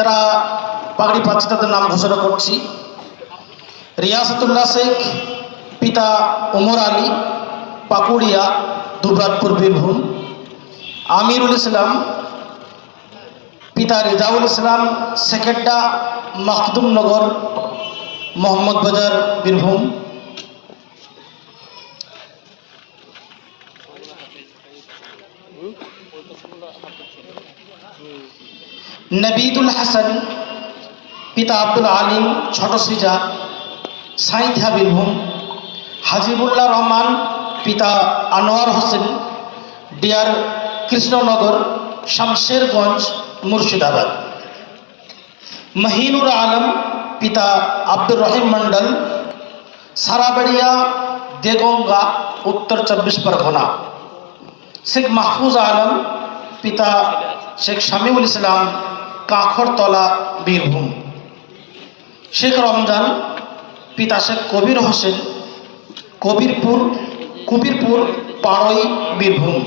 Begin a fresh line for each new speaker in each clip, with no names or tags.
যারা পাগড়ি পাচ্ছে, তাদের নাম ঘোষণা করছি। রিয়াসতুল্লাহ শেখ পিতা ওমর আলী, পাকুড়িয়া, দুবরাজপুর বীরভূম। আমিরুল ইসলাম, পিতা রেজাউল ইসলাম সেকেন্ডা মখদুমনগর মোহাম্মদ বাজার বীরভূম। নবিদুল হাসান, পিতা আব্দুল আলিম, ছোট সিজা সাইথা বীরভূম হাজিবুল্লাহ রহমান, পিতা আনোয়ার হোসেন, ডিয়ার কৃষ্ণনগর, শামশেরগঞ্জ, মুর্শিদাবাদ। মহিনুর আলম, পিতা আব্দুর রহিম মন্ডল সারাবাড়িয়া, দেগঙ্গা, উত্তর চব্বিশ পরগনা। শেখ মাহফুজ আলম, পিতা শেখ শামিউল ইসলাম কাঁখরতলা বীরভূম। শেখ রমজান, পিতা শেখ কবির হোসেন, কবিরপুর কবিরপুর, পাড়ই বীরভূম।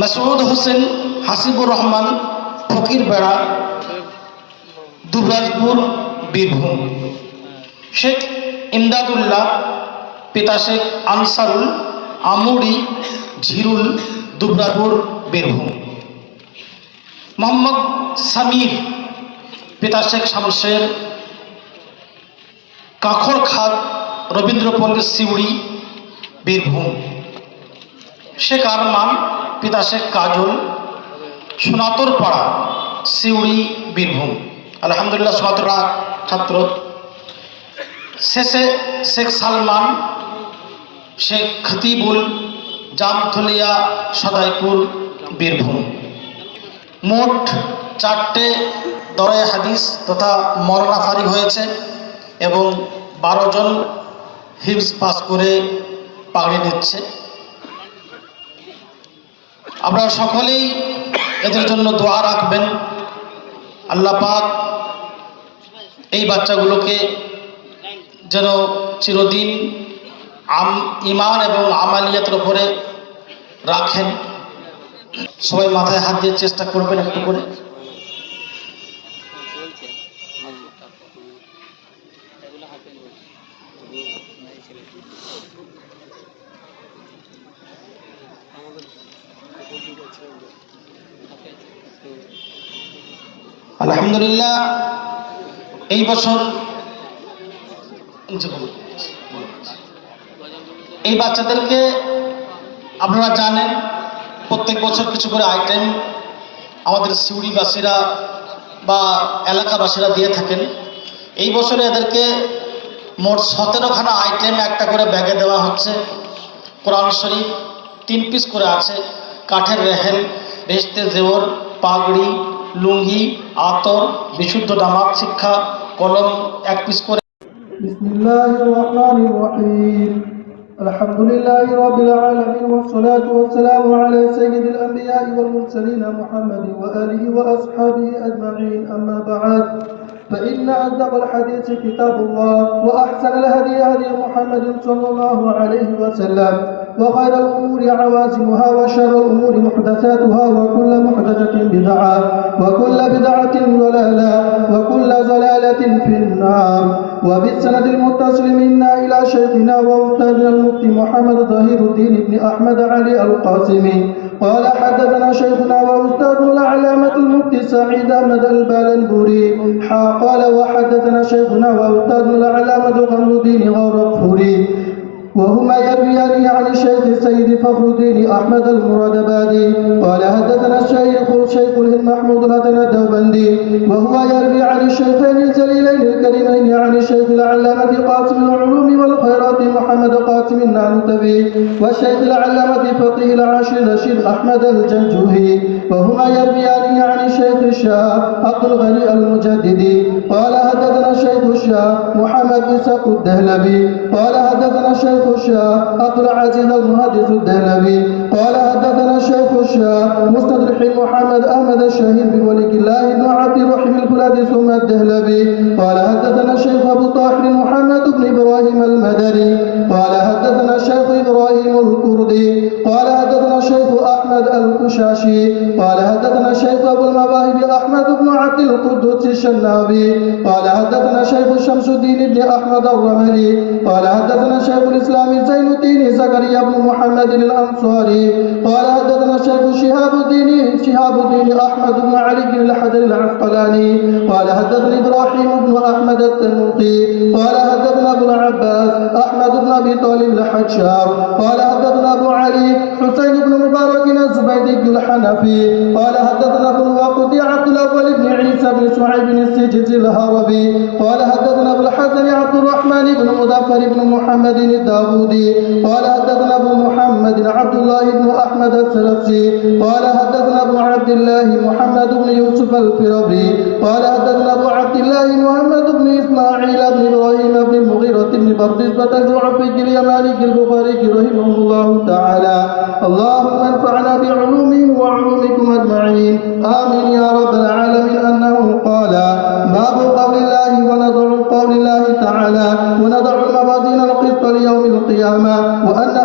মাসুদ হোসেন, হাসিবুর রহমান ফকির বেড়া দুবরাজপুর, বীরভূম। শেখ ইমদাদুল্লাহ, পিতা শেখ আনসারুল, আমুড়ি, ঝিরুল, দুবরাজপুর, বীরভূম। মোহাম্মদ সামির, পিতা শেখ শামশের কাঁখড় খাদ রবীন্দ্রপল্লী সিউড়ি, বীরভূম। শেখ আরমান, পিতা শেখ কাজল সোনাতর পাড়া সিউড়ি, বীরভূম। আলহামদুলিল্লাহ সোনাতরা ছাত্র। শেষে শেখ সালমান, শেখ খতিবুল, জামথলিয়া, সদাইপুর, বীরভূম। মোট চারটে দরাই হাদিস তথা মরনা ফারিক হয়েছে এবং বারো জন হিমস পাস করে পাগড়ি নিচ্ছে। আপনারা সকলেই এদের জন্য দোয়া রাখবেন। আল্লাহ পাক এই বাচ্চাগুলোকে যেন চিরদিন আম ইমান এবং আমালিয়াতের উপরে রাখেন। সবাই মাথায় হাত দিয়ে চেষ্টা করবেন একটু করে। আলহামদুলিল্লাহ, এই বছর এই বাচ্চাদেরকে আপনারা জানেন প্রত্যেক বছর কিছু করে আইটেম আমাদের সিউড়িবাসীরা বা এলাকাবাসীরা দিয়ে থাকেন। এই বছরে এদেরকে মোট সতেরোখানা আইটেম একটা করে ব্যাগে দেওয়া হচ্ছে। কোরআন শরীফ তিন পিস করে আছে। কাঠের রেহেল রেস্তে জেওর, পাগড়ি, লুঙ্গি, আতর, বিশুদ্ধ দামাক শিক্ষা, কলম এক পিস করে
বিসমিল্লাহির রহমানির রহিম। الحمد لله رب العالمين والصلاة والسلام على سيد الأنبياء والمرسلين محمد وآله وأصحابه أجمعين. أما بعد فإن أصدق الحديث كتاب الله وأحسن الهدي هدي محمد صلى الله عليه وسلم. وخير الأمور عوازمها وشر الأمور محدثاتها وكل محدثة بدعة وكل بدعة ضلالة وكل ضلالة في النار. وبالسند المتصل منا إلى شيخنا وأستاذنا المفتي محمد ظهير الدين بن أحمد علي القاسمي قال حدثنا شيخنا وأستاذنا العلامة المفتي سعيد أحمد البالنبوري. قال وحدثنا شيخنا وأستاذنا العلامة قمر الدين غورفوري وهما يرويان عن الشيخ السيد فخر الدين أحمد المرادبادي قال حدثنا الشيخ الشيخ الهند محمود الحسن الدوبندي. وهو يروي عن الشيخين الجليلين الكريمين عن الشيخ العلامة قاسم العلوم محمد قاسم النعنتبي والشيخ العلامة فقيه العاشر رشيد أحمد الجنجوهي. وهما يرويان عن الشيخ الشاه عبد الغني المجددي قال حدثنا الشيخ الشاه محمد اسحاق الدهلبي. قال حدثنا الشيخ الشاه عبد العزيز المهندس الدهلبي. قال حدثنا الشيخ الشاه مستدرح محمد أحمد الشهيد بن ولي الله بن عبد الرحيم الفلادي ثم الدهلبي. قال حدثنا الشيخ أبو طاهر محمد بن إبراهيم المدني. قال حدثنا الشيخ إبراهيم الكردي قال حدثنا الشيخ أحمد الكشاشي قال حدثنا الشيخ أبو المواهب أحمد بن عبد القدوس الشنابي قال حدثنا الشيخ شمس الدين بن أحمد الرملي قال حدثنا شيخ الإسلام زين الدين زكريا بن محمد الأنصاري قال حدثنا الشيخ شهاب الدين شهاب الدين أحمد بن علي بن الحجر العسقلاني قال حدثني إبراهيم بن أحمد التنوخي قال حدثنا ابن عباس أحمد بن أبي طالب الحجار. قال حدثنا أبو علي حسين بن مبارك الزبيدي الحنفي. قال حدثنا ابن وقد عبد الأول بن عيسى بن شعيب السجزي الهربي. قال حدثنا أبو الحسن عبد الرحمن بن مظفر بن محمد الداوودي. قال حدثنا أبو محمد عبد الله بن أحمد السلفسي قال حدثنا أبو عبد الله محمد بن يوسف الفربري قال حدثنا أبو عبد الله محمد بن بردزبة الجعفي اليماني البخاري رحمه الله تعالى. اللهم انفعنا بعلومهم وعلومكم أجمعين. آمين يا رب العالمين. أنه قال باب قول الله ونضع قول الله تعالى ونضع الموازين القسط ليوم القيامة. وأن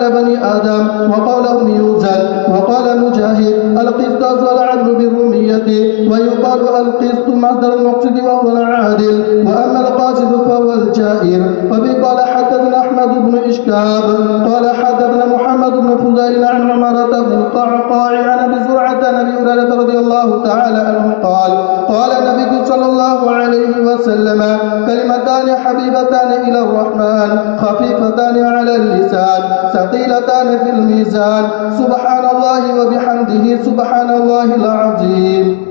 أعمال بني آدم وقولهم يوزن وقال مجاهد القسطاس والعدل بالرومية ويقال القسط مصدر المقصد وهو العادل وأما القاسد فهو الجائر. وبه قال حدثنا أحمد بن إشكاب قال حدثنا محمد بن فضيل عن عمرة بن القعقاع عن هريرة رضي الله تعالى عنه قال قال النبي صلى الله عليه وسلم كلمتان حبيبتان إلى الرحمن خفيفتان على اللسان ثقيلتان في الميزان. سبحان الله وبحمده سبحان الله العظيم.